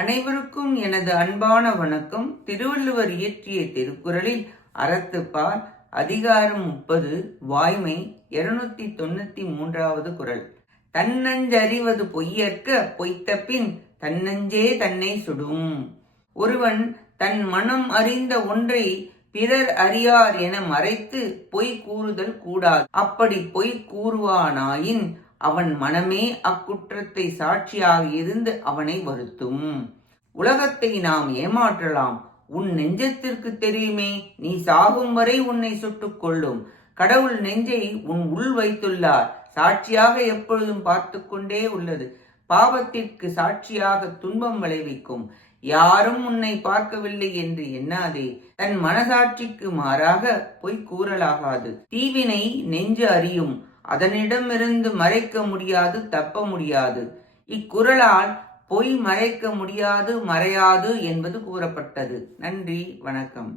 அனைவருக்கும் எனது அன்பான வணக்கம். திருவள்ளுவர் இயற்றிய திருக்குறளில் அறத்துப்பால் அதிகாரம் 30 வாய்மை 293வது குறள். தன்னஞ்சறிவது பொய்யற்க பொய்த்தபின் தன்னஞ்சே தன்னை சுடும். ஒருவன் தன் மனம் அறிந்த ஒன்றை பிறர் அறியார் என மறைத்து பொய் கூறுதல் கூடாது. அப்படி பொய் கூறுவானாயின் அவன் மனமே அக்குற்றத்தை சாட்சியாக இருந்து அவனை வருத்தும். உலகத்தை நாம் ஏமாற்றலாம், உன் நெஞ்சத்திற்கு தெரியுமே, நீ சாகும் வரை உன்னை சுட்டுக் கொள்ளும். கடவுள் நெஞ்சை உன் உள் வைத்துள்ளார், சாட்சியாக எப்பொழுதும் பார்த்து கொண்டே உள்ளது. பாவத்திற்கு சாட்சியாக துன்பம் விளைவிக்கும். யாரும் உன்னை பார்க்கவில்லை என்று எண்ணாதே. தன் மனசாட்சிக்கு மாறாக பொய் கூறலாகாது. தீவினை நெஞ்சு அறியும், அதனிடமிருந்து மறைக்க முடியாது, தப்ப முடியாது. இக்குறளால் பொய் மறைக்க முடியாது, மறையாது என்பது கூறப்பட்டது. நன்றி, வணக்கம்.